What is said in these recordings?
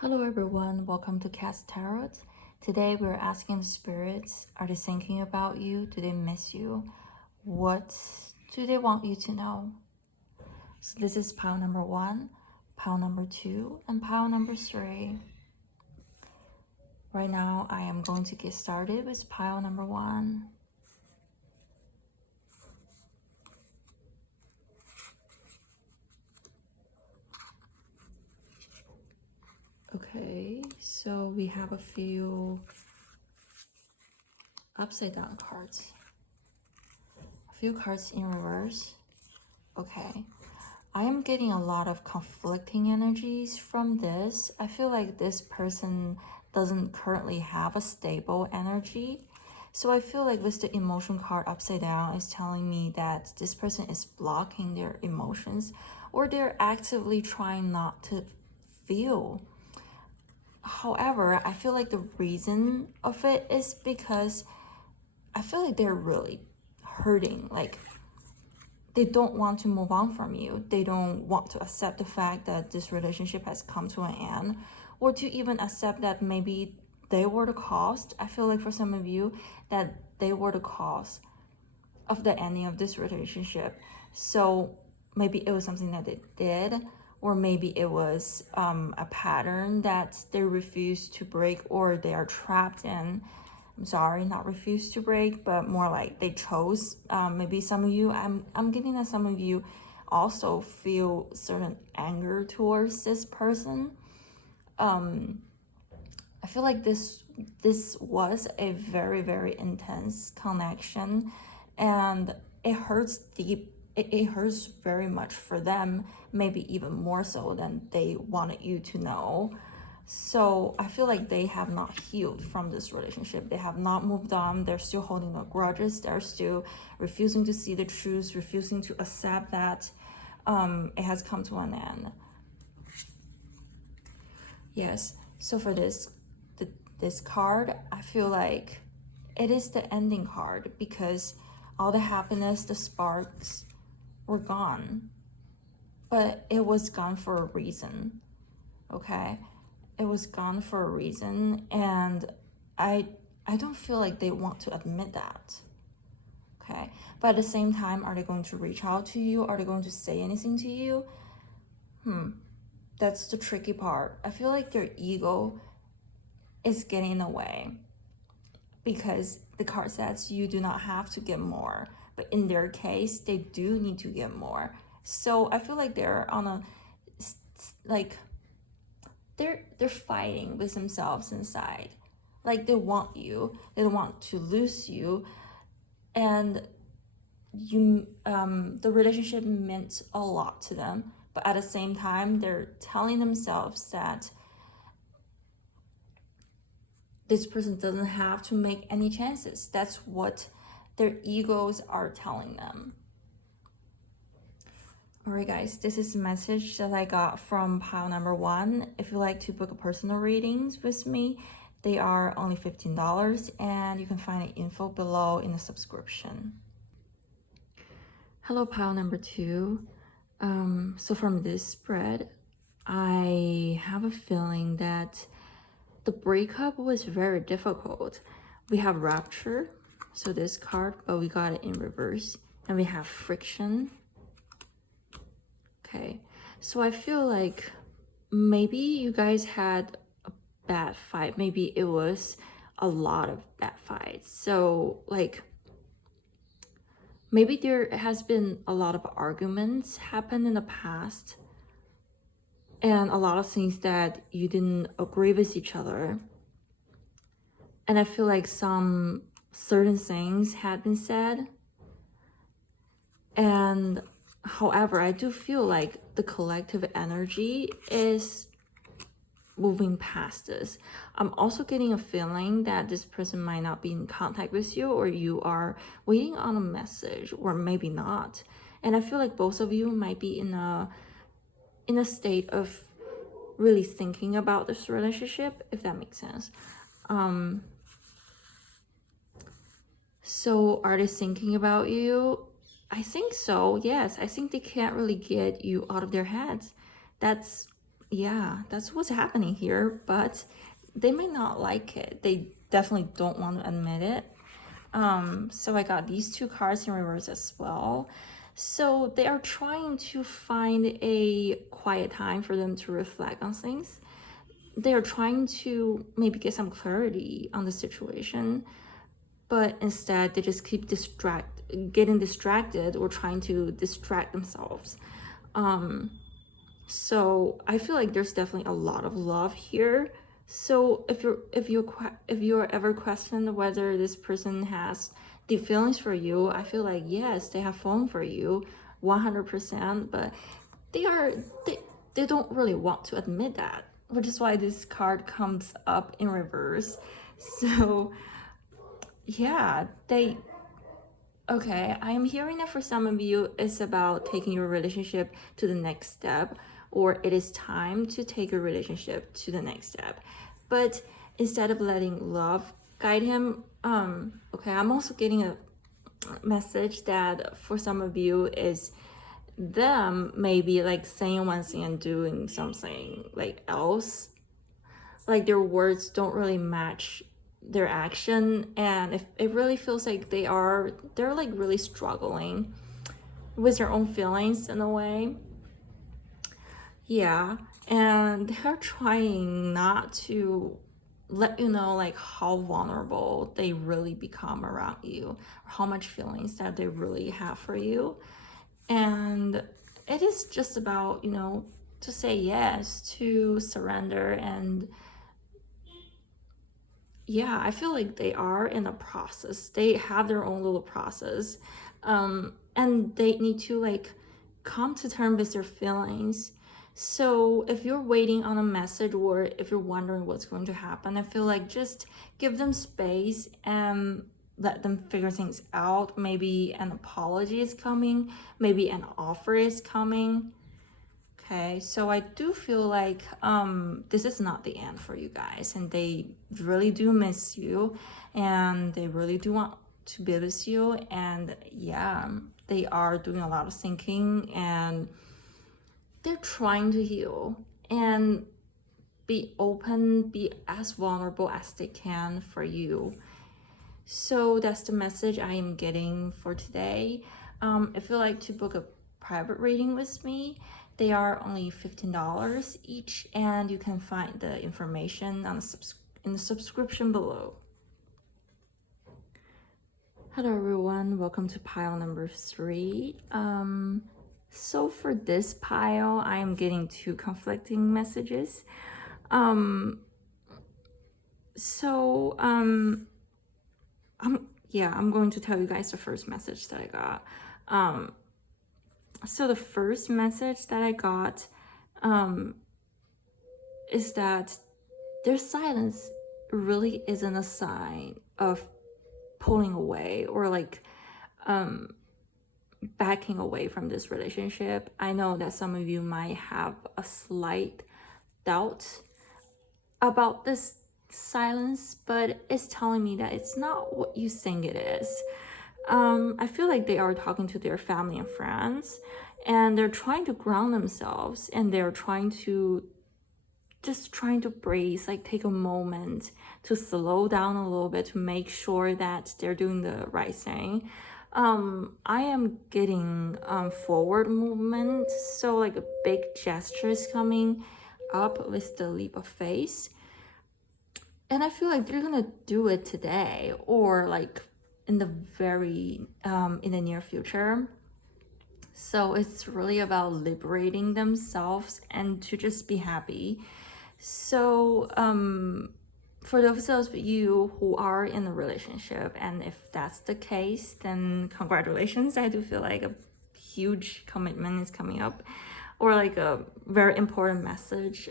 Hello everyone, welcome to Cast Tarot. Today we're asking the spirits, are they thinking about you? Do they miss you? What do they want you to know? So this is pile number 1, pile number 2, and pile number 3. Right now I am going to get started with pile number 1. Okay, so we have a few upside down cards. A few cards in reverse. Okay. I am getting a lot of conflicting energies from this. I feel like this person doesn't currently have a stable energy. So I feel like with the emotion card upside down is telling me that this person is blocking their emotions or they're actively trying not to feel. However, I feel like the reason of it is because I feel like they're really hurting. Like they don't want to move on from you. They don't want to accept the fact that this relationship has come to an end, or to even accept that maybe they were the cause. I feel like for some of you that they were the cause of the ending of this relationship. So maybe it was something that they did, or maybe it was a pattern that they refuse to break, or they are trapped in. I'm sorry, not refuse to break, but more like they chose. Maybe some of you, I'm getting that some of you also feel certain anger towards this person. I feel like this was a very, very intense connection, and it hurts deep. It hurts very much for them, maybe even more so than they wanted you to know. So I feel like they have not healed from this relationship. They have not moved on. They're still holding the grudges. They're still refusing to see the truth, refusing to accept that it has come to an end. Yes, so for this card, I feel like it is the ending card because all the happiness, the sparks were gone. But it was gone for a reason, okay? It was gone for a reason, and I don't feel like they want to admit that, okay? But at the same time, are they going to reach out to you? Are they going to say anything to you? That's the tricky part. I feel like their ego is getting in the way because the card says you do not have to get more, but in their case, they do need to get more. So I feel like they're on a, like, they're fighting with themselves inside. Like they want you, they don't want to lose you, and you the relationship meant a lot to them, but at the same time they're telling themselves that this person doesn't have to make any chances. That's what their egos are telling them. Alright guys, this is a message that I got from pile number 1. If you like to book a personal readings with me, they are only $15, and you can find the info below in the subscription. Hello pile number 2. So from this spread, I have a feeling that the breakup was very difficult. We have rapture, so this card, but we got it in reverse, and we have friction. Okay, so I feel like maybe you guys had a bad fight. Maybe it was a lot of bad fights. So like maybe there has been a lot of arguments happen in the past, and a lot of things that you didn't agree with each other. And I feel like some certain things had been said. And however, I do feel like the collective energy is moving past this. I'm also getting a feeling that this person might not be in contact with you, or you are waiting on a message, or maybe not. And I feel like both of you might be in a state of really thinking about this relationship, if that makes sense. So are they thinking about you? I think so, yes. I think they can't really get you out of their heads. That's yeah, that's what's happening here, but they may not like it. They definitely don't want to admit it. So I got these two cards in reverse as well. So they are trying to find a quiet time for them to reflect on things. They are trying to maybe get some clarity on the situation, but instead they just keep getting distracted or trying to distract themselves. So I feel like there's definitely a lot of love here. So if you're ever questioned whether this person has deep feelings for you, I feel like yes, they have fallen for you 100%, but they don't really want to admit that, which is why this card comes up in reverse. So yeah, okay, I am hearing that for some of you, it's about taking your relationship to the next step, or it is time to take a relationship to the next step. But instead of letting love guide him, okay, I'm also getting a message that for some of you is them maybe like saying one thing and doing something like else. Like their words don't really match their action, and if it really feels like they're like really struggling with their own feelings in a way. Yeah, and they're trying not to let you know like how vulnerable they really become around you, or how much feelings that they really have for you. And it is just about, to say yes, to surrender. And yeah, I feel like they are in a process. They have their own little process. And they need to like come to terms with their feelings. So if you're waiting on a message, or if you're wondering what's going to happen, I feel like just give them space and let them figure things out. Maybe an apology is coming, maybe an offer is coming. Okay, so I do feel like this is not the end for you guys, and they really do miss you, and they really do want to be with you. And yeah, they are doing a lot of thinking, and they're trying to heal and be open, be as vulnerable as they can for you. So that's the message I am getting for today. If you'd like to book a private reading with me, they are only $15 each, and you can find the information on in the subscription below. Hello everyone, welcome to pile number 3. So for this pile, I am getting 2 conflicting messages. I'm going to tell you guys the first message that I got. So the first message that I got is that their silence really isn't a sign of pulling away or like backing away from this relationship. I know that some of you might have a slight doubt about this silence, but it's telling me that it's not what you think it is. I feel like they are talking to their family and friends, and they're trying to ground themselves, and they're trying to breathe, like take a moment to slow down a little bit to make sure that they're doing the right thing. I am getting forward movement, so like a big gesture is coming up with the leap of faith, and I feel like they're gonna do it today, or like in the near future. So it's really about liberating themselves and to just be happy. So for those of you who are in a relationship, and if that's the case, then congratulations. I do feel like a huge commitment is coming up, or like a very important message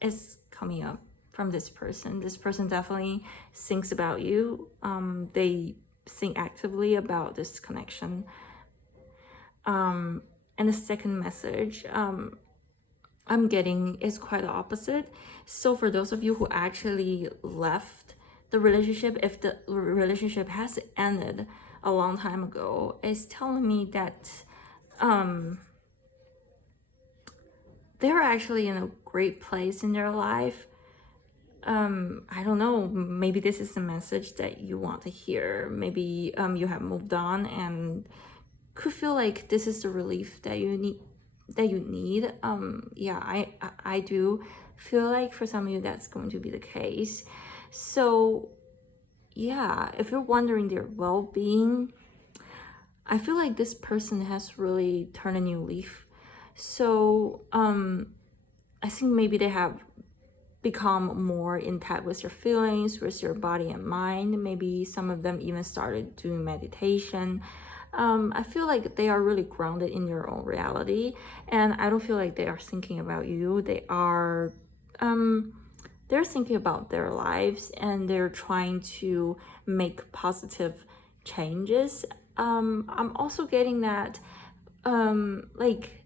is coming up from this person. This person definitely thinks about you. They think actively about this connection. And the second message I'm getting is quite the opposite. So for those of you who actually left the relationship, if the relationship has ended a long time ago, it's telling me that they're actually in a great place in their life. I don't know, maybe this is the message that you want to hear. Maybe you have moved on and could feel like this is the relief that you need. Yeah, I do feel like for some of you that's going to be the case. So yeah, if you're wondering their well-being, I feel like this person has really turned a new leaf. So I think maybe they have become more in touch with your feelings, with your body and mind. Maybe some of them even started doing meditation. I feel like they are really grounded in your own reality, and I don't feel like they are thinking about you. They are they're thinking about their lives, and they're trying to make positive changes. I'm also getting that like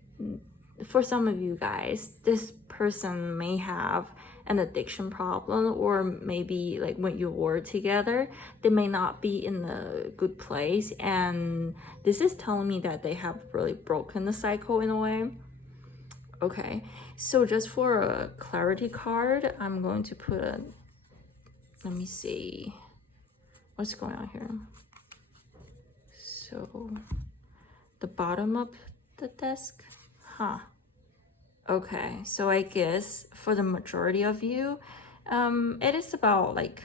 for some of you guys, this person may have an addiction problem, or maybe like when you were together, they may not be in a good place, and this is telling me that they have really broken the cycle in a way. Okay, so just for a clarity card, I'm going to put a, let me see what's going on here. So the bottom of the desk, okay, so I guess for the majority of you, it is about like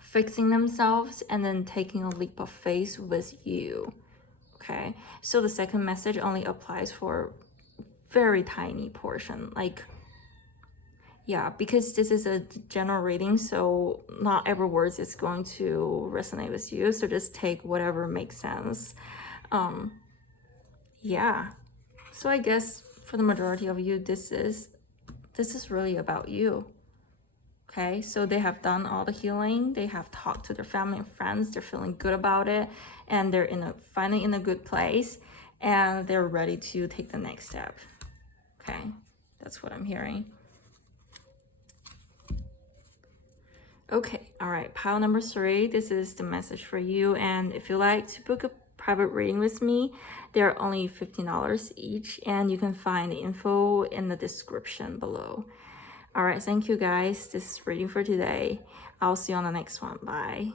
fixing themselves and then taking a leap of faith with you. Okay, so the second message only applies for very tiny portion, like, yeah, because this is a general reading, so not every word is going to resonate with you, so just take whatever makes sense. Yeah, so I guess for the majority of you, this is really about you. Okay, so they have done all the healing, they have talked to their family and friends, they're feeling good about it, and they're finally in a good place, and they're ready to take the next step. Okay, that's what I'm hearing. Okay, all right, pile number 3, this is the message for you, and if you like to book a private reading with me, they're only $15 each, and you can find the info in the description below. All right, thank you guys. This is reading for today. I'll see you on the next one. Bye.